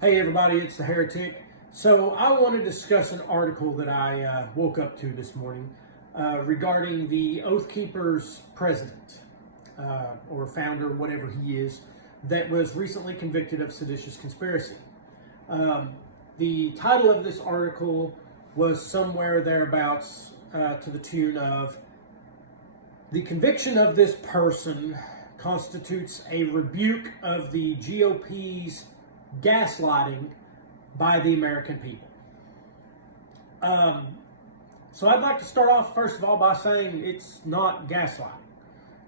Hey everybody, it's the Heretic. So I want to discuss an article that I woke up to this morning regarding the Oath Keepers president or founder, whatever he is, that was recently convicted of seditious conspiracy. The title of this article was somewhere thereabouts to the tune of "The conviction of this person constitutes a rebuke of the GOP's gaslighting by the American people." So I'd like to start off, first of all, by saying it's not gaslighting.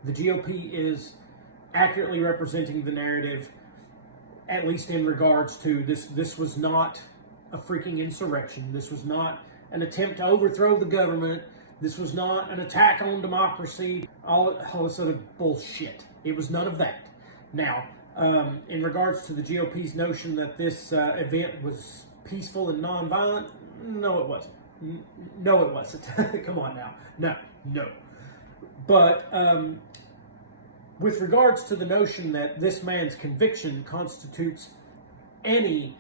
The GOP is accurately representing the narrative, at least in regards to this. This was not a freaking insurrection. This was not an attempt to overthrow the government. This was not an attack on democracy. All this other bullshit. It was none of that. Now, in regards to the GOP's notion that this event was peaceful and nonviolent, no, it wasn't. No, it wasn't. Come on now. No. But with regards to the notion that this man's conviction constitutes any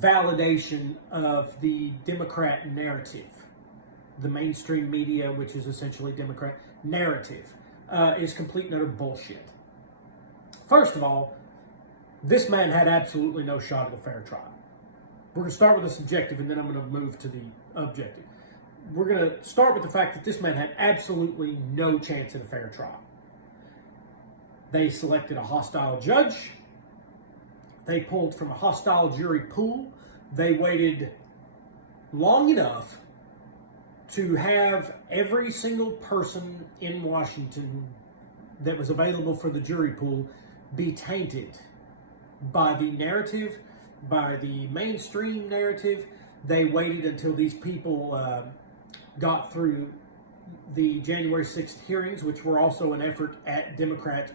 validation of the Democrat narrative, the mainstream media, which is essentially Democrat narrative, is complete and utter bullshit. First of all, this man had absolutely no shot at a fair trial. We're going to start with the subjective, and then I'm going to move to the objective. We're going to start with the fact that this man had absolutely no chance at a fair trial. They selected a hostile judge. They pulled from a hostile jury pool. They waited long enough to have every single person in Washington that was available for the jury pool be tainted by the narrative, by the mainstream narrative. They waited until these people got through the January 6th hearings, which were also an effort at Democrats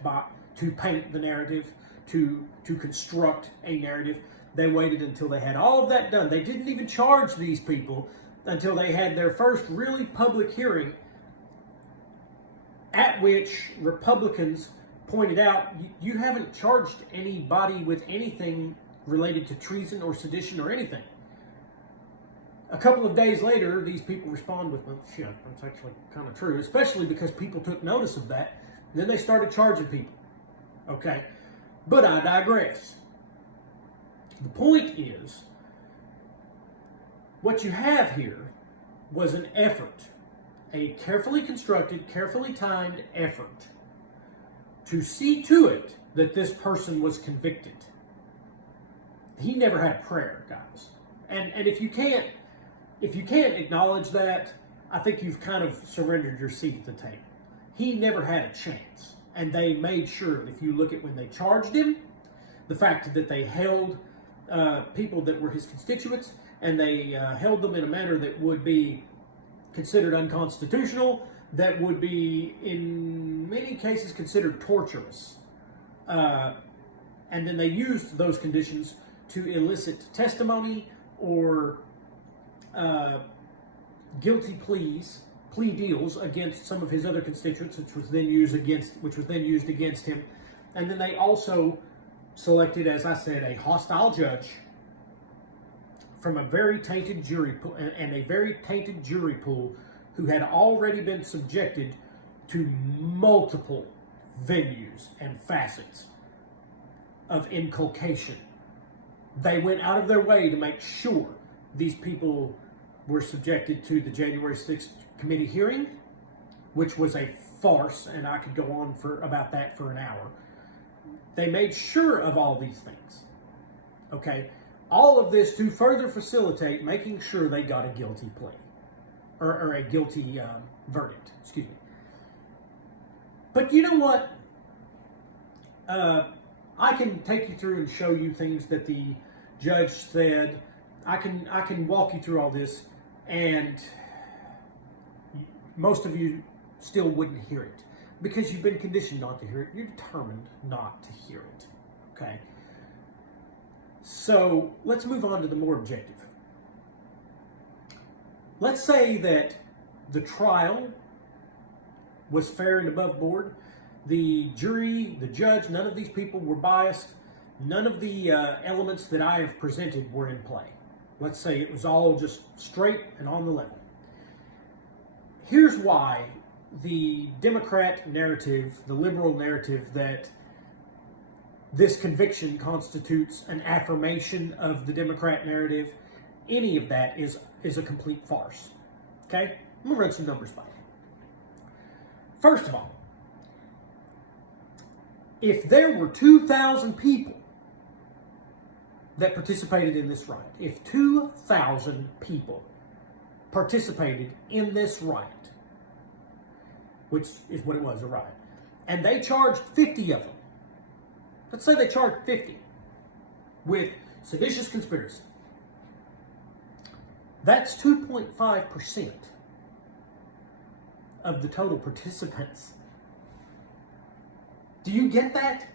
to paint the narrative, to construct a narrative. They waited until they had all of that done. They didn't even charge these people until they had their first really public hearing, at which Republicans pointed out, you haven't charged anybody with anything related to treason or sedition or anything. A couple of days later, these people respond with, well, shit, that's actually kind of true, especially because people took notice of that. Then they started charging people. Okay? But I digress. The point is, what you have here was an effort, a carefully constructed, carefully timed effort to see to it that this person was convicted. He never had prayer, guys. And if you can't acknowledge that, I think you've kind of surrendered your seat at the table. He never had a chance. And they made sure, if you look at when they charged him, the fact that they held people that were his constituents, and they held them in a manner that would be considered unconstitutional, that would be, in many cases, considered torturous. And then they used those conditions to elicit testimony or guilty plea deals against some of his other constituents, which was then used against him. And then they also selected, as I said, a hostile judge from a very tainted jury pool, and a very tainted jury pool who had already been subjected to multiple venues and facets of inculcation. They went out of their way to make sure these people were subjected to the January 6th committee hearing, which was a farce, and I could go on about that for an hour. They made sure of all these things. Okay? All of this to further facilitate making sure they got a guilty plea. Or a guilty verdict, excuse me. But you know what? I can take you through and show you things that the judge said. I can walk you through all this, and most of you still wouldn't hear it because you've been conditioned not to hear it. You're determined not to hear it. Okay? So let's move on to the more objective. Let's say that the trial was fair and above board. The jury, the judge, none of these people were biased. none of the elements that I have presented were in play. Let's say it was all just straight and on the level. Here's why the Democrat narrative, the liberal narrative that this conviction constitutes an affirmation of the Democrat narrative, any of that is a complete farce. Okay? I'm going to run some numbers by you. First of all, if there were 2,000 people that participated in this riot, if 2,000 people participated in this riot, which is what it was, a riot, and they charged 50 of them, let's say they charged 50 with seditious conspiracy, that's 2.5% of the total participants. Do you get that?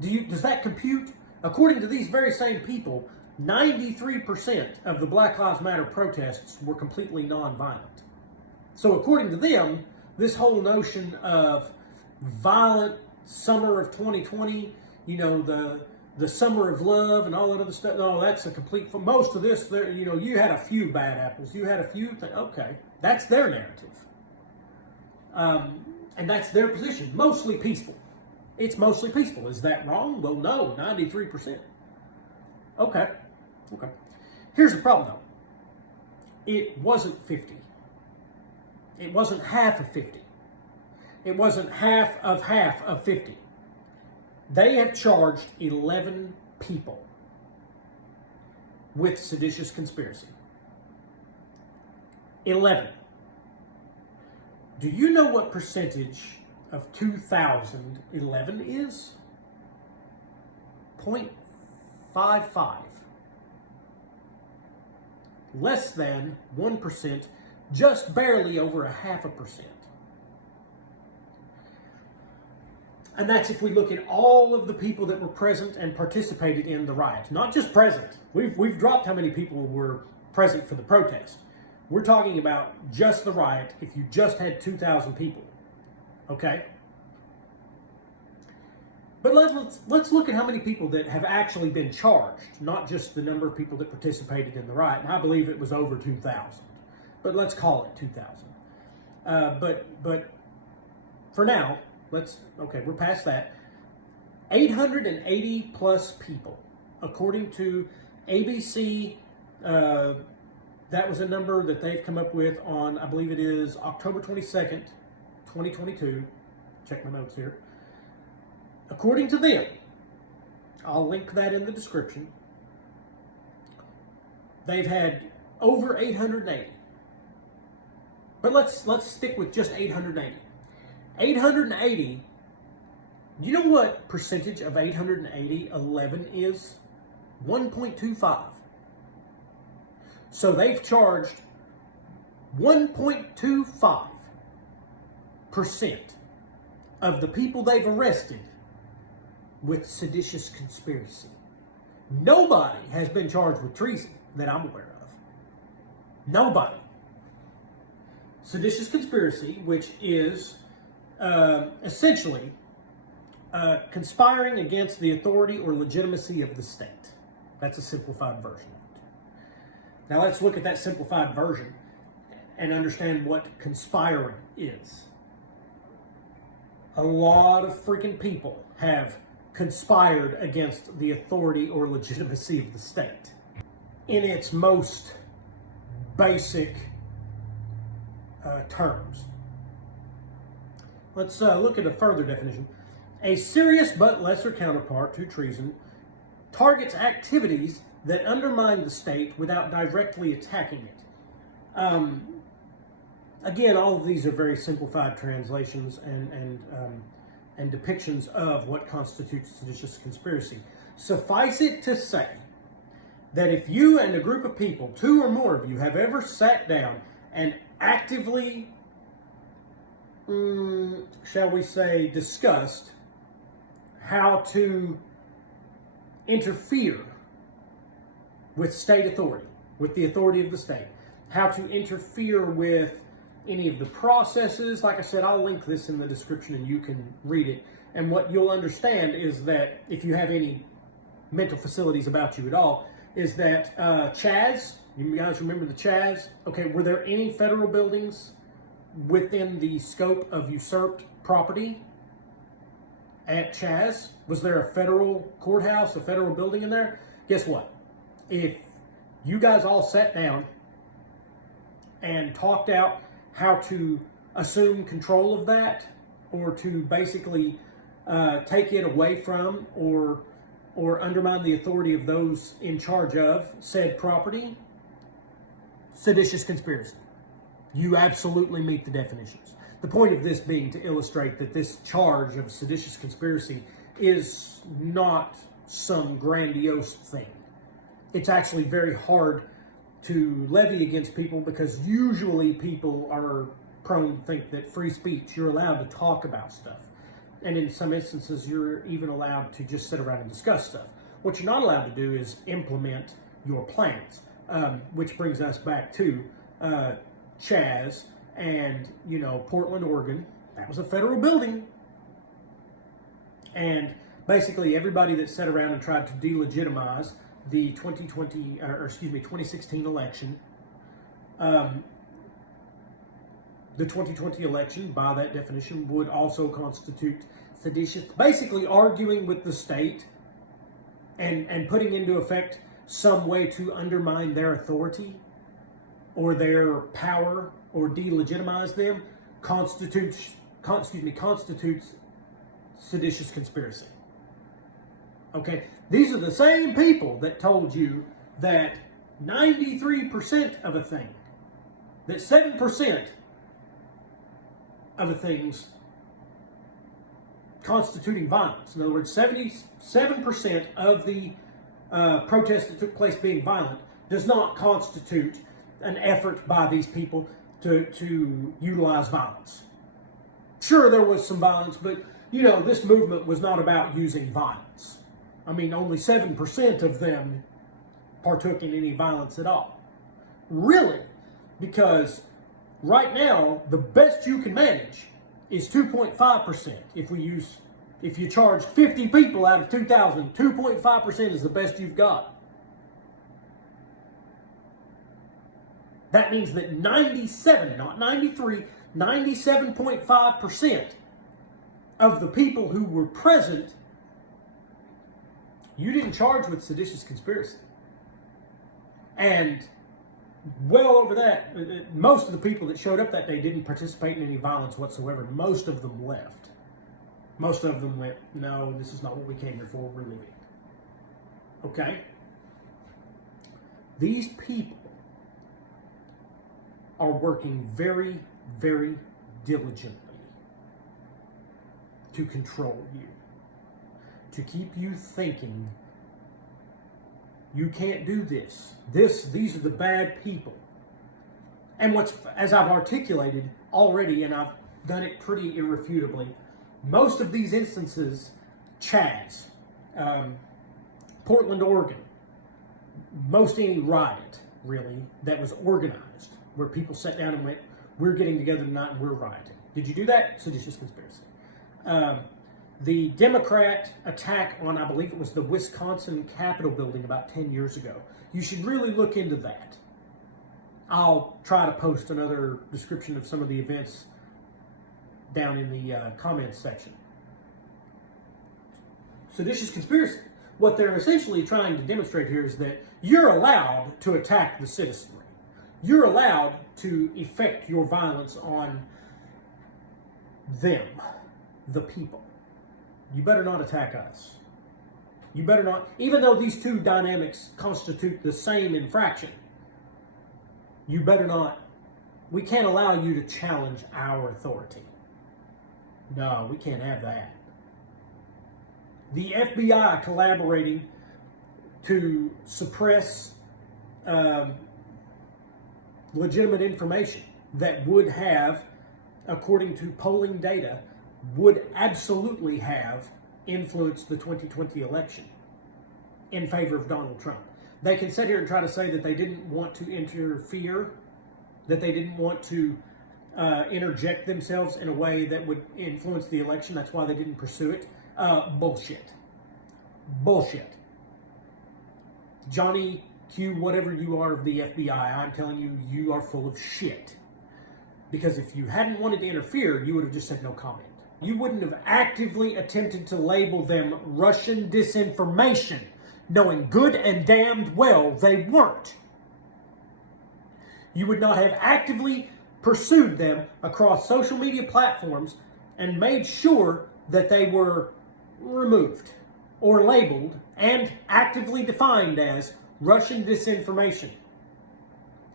Does that compute? According to these very same people, 93% of the Black Lives Matter protests were completely nonviolent. So according to them, this whole notion of violent summer of 2020, the summer of love and all that other stuff, no, that's a complete, for most of this, you had a few bad apples. You had a few things. Okay, that's their narrative. And that's their position. Mostly peaceful. It's mostly peaceful. Is that wrong? Well, no, 93%. Okay. Here's the problem, though. It wasn't 50. It wasn't half of 50. It wasn't half of 50. They have charged 11 people with seditious conspiracy. 11. Do you know what percentage of 2,011 is? 0.55. Less than 1%, just barely over 0.5%. And that's if we look at all of the people that were present and participated in the riot. Not just present. We've dropped how many people were present for the protest. We're talking about just the riot if you just had 2,000 people. Okay? But let's look at how many people that have actually been charged, not just the number of people that participated in the riot. And I believe it was over 2,000. But let's call it 2,000. But for now, we're past that. 880 plus people, according to ABC. That was a number that they've come up with on, I believe it is October 22nd, 2022. Check my notes here. According to them, I'll link that in the description, they've had over 880. But let's stick with just 880. 880, you know what percentage of 880 11 is? 1.25. So they've charged 1.25% of the people they've arrested with seditious conspiracy. Nobody has been charged with treason that I'm aware of. Nobody. Seditious conspiracy, which is essentially conspiring against the authority or legitimacy of the state. That's a simplified version. Now let's look at that simplified version and understand what conspiring is. A lot of freaking people have conspired against the authority or legitimacy of the state in its most basic terms. Let's look at a further definition. A serious but lesser counterpart to treason targets activities that undermine the state without directly attacking it. Again, all of these are very simplified translations and depictions of what constitutes seditious conspiracy. Suffice it to say that if you and a group of people, 2 or more of you, have ever sat down and actively, shall we say, discussed how to interfere with state authority, with the authority of the state, how to interfere with any of the processes. Like I said, I'll link this in the description and you can read it. And what you'll understand is that if you have any mental facilities about you at all, is that Chaz, you guys remember the Chaz? Okay, were there any federal buildings within the scope of usurped property at Chaz? Was there a federal courthouse, a federal building in there? Guess what? If you guys all sat down and talked out how to assume control of that, or to basically take it away from or undermine the authority of those in charge of said property, seditious conspiracy. You absolutely meet the definitions. The point of this being to illustrate that this charge of seditious conspiracy is not some grandiose thing. It's actually very hard to levy against people because usually people are prone to think that free speech, you're allowed to talk about stuff. And in some instances, you're even allowed to just sit around and discuss stuff. What you're not allowed to do is implement your plans, which brings us back to Chaz and, Portland, Oregon. That was a federal building. And basically everybody that sat around and tried to delegitimize the 2016 election, the 2020 election, by that definition, would also constitute seditious, basically arguing with the state and putting into effect some way to undermine their authority or their power or delegitimize them constitutes seditious conspiracy. Okay, these are the same people that told you that 93% of a thing, that 7% of the things constituting violence. In other words, 77% of the protests that took place being violent does not constitute an effort by these people to utilize violence. Sure, there was some violence, but this movement was not about using violence. I mean, only 7% of them partook in any violence at all. Really, because right now, the best you can manage is 2.5%. If you charge 50 people out of 2,000, 2.5% is the best you've got. That means that 97, not 93, 97.5% of the people who were present, you didn't charge with seditious conspiracy. And well over that, most of the people that showed up that day didn't participate in any violence whatsoever. Most of them left. Most of them went, no, this is not what we came here for, we're leaving. Okay? These people are working very, very diligently to control you, to keep you thinking you can't do this. These are the bad people. And as I've articulated already, and I've done it pretty irrefutably, most of these instances, Chaz, Portland, Oregon, most any riot, really, that was organized, where people sat down and went, we're getting together tonight and we're rioting. Did you do that? Seditious conspiracy. The Democrat attack on, I believe it was the Wisconsin Capitol building about 10 years ago. You should really look into that. I'll try to post another description of some of the events down in the comments section. Seditious conspiracy. What they're essentially trying to demonstrate here is that you're allowed to attack the citizenry. You're allowed to effect your violence on them, the people. You better not attack us. You better not, even though these two dynamics constitute the same infraction, you better not, we can't allow you to challenge our authority. No, we can't have that. The FBI collaborating to suppress legitimate information that would have, according to polling data, would absolutely have influenced the 2020 election in favor of Donald Trump. They can sit here and try to say that they didn't want to interfere, that they didn't want to interject themselves in a way that would influence the election. That's why they didn't pursue it. Bullshit. Bullshit. Johnny Q, whatever you are of the FBI, I'm telling you, you are full of shit. Because if you hadn't wanted to interfere, you would have just said no comment. You wouldn't have actively attempted to label them Russian disinformation, knowing good and damned well they weren't. You would not have actively pursued them across social media platforms and made sure that they were removed or labeled and actively defined as Russian disinformation.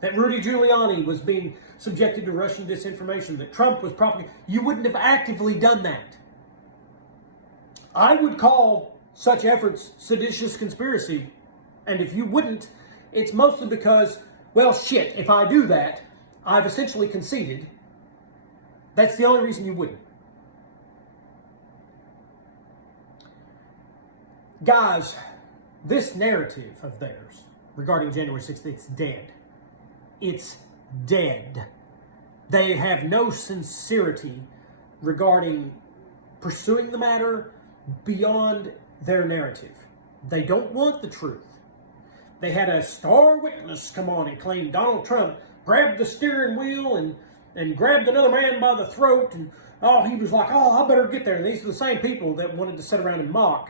That Rudy Giuliani was being subjected to Russian disinformation, that Trump was propagating. You wouldn't have actively done that. I would call such efforts seditious conspiracy, and if you wouldn't, it's mostly because, well, shit, if I do that, I've essentially conceded. That's the only reason you wouldn't. Guys, this narrative of theirs regarding January 6th, it's dead. It's dead. They have no sincerity regarding pursuing the matter beyond their narrative. They don't want the truth. They had a star witness come on and claim Donald Trump grabbed the steering wheel and grabbed another man by the throat, and he was like, I better get there. And these are the same people that wanted to sit around and mock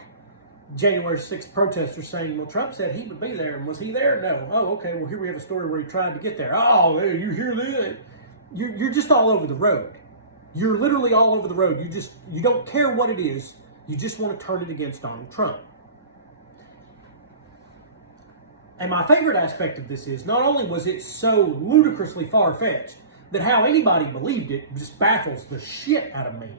January 6th protesters, saying, well, Trump said he would be there, and was he there? No. Oh, okay, well, here we have a story where he tried to get there. Oh, you hear that? You're just all over the road. You're literally all over the road. You don't care what it is. You just want to turn it against Donald Trump. And my favorite aspect of this is, not only was it so ludicrously far-fetched that how anybody believed it just baffles the shit out of me,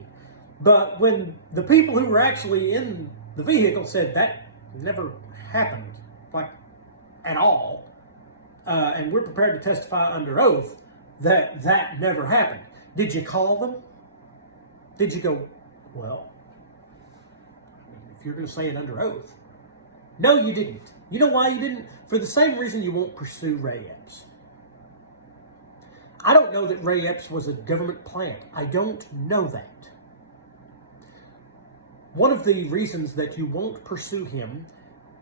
but when the people who were actually in the vehicle said that never happened, like, at all, and we're prepared to testify under oath that that never happened. Did you call them? Did you go, well, if you're going to say it under oath? No, you didn't. You know why you didn't? For the same reason you won't pursue Ray Epps. I don't know that Ray Epps was a government plant. I don't know that. One of the reasons that you won't pursue him,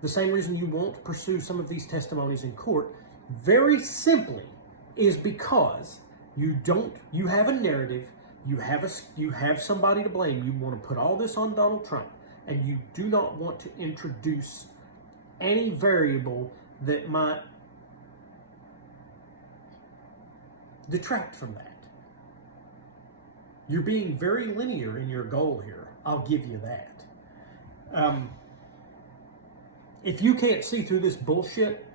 the same reason you won't pursue some of these testimonies in court, very simply is because you have a narrative, you have somebody to blame. You want to put all this on Donald Trump, and you do not want to introduce any variable that might detract from that. You're being very linear in your goal here. I'll give you that. If you can't see through this bullshit,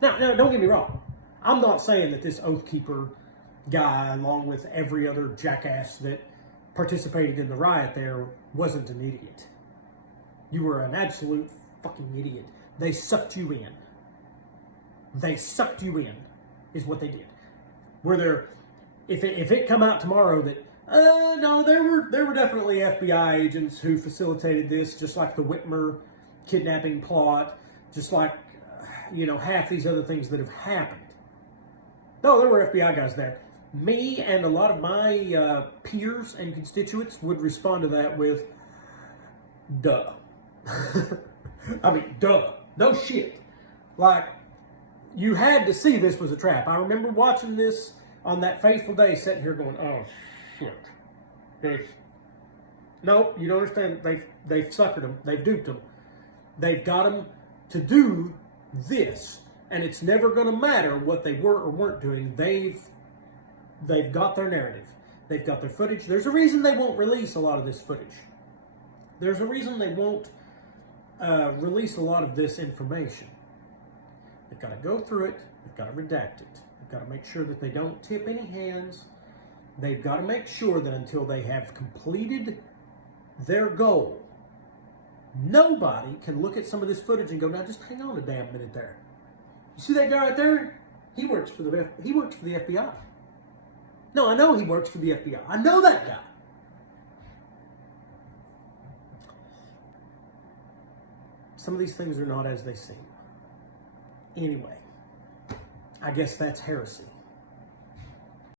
now don't get me wrong. I'm not saying that this Oath Keeper guy, along with every other jackass that participated in the riot there, wasn't an idiot. You were an absolute fucking idiot. They sucked you in. They sucked you in, is what they did. Were there, if it come out tomorrow that, no, there were definitely FBI agents who facilitated this, just like the Whitmer kidnapping plot, just like, half these other things that have happened. No, there were FBI guys there. Me and a lot of my peers and constituents would respond to that with, duh. I mean, duh. No shit. Like, you had to see this was a trap. I remember watching this on that fateful day, sitting here going, oh, shit. No, you don't understand. They've suckered them. They've duped them. They've got them to do this. And it's never going to matter what they were or weren't doing. They've got their narrative. They've got their footage. There's a reason they won't release a lot of this footage. There's a reason they won't release a lot of this information. They've got to go through it. They've got to redact it. They've got to make sure that they don't tip any hands. They've got to make sure that until they have completed their goal, nobody can look at some of this footage and go, now just hang on a damn minute there. You see that guy right there? He works for the FBI. No, I know he works for the FBI. I know that guy. Some of these things are not as they seem. Anyway, I guess that's heresy.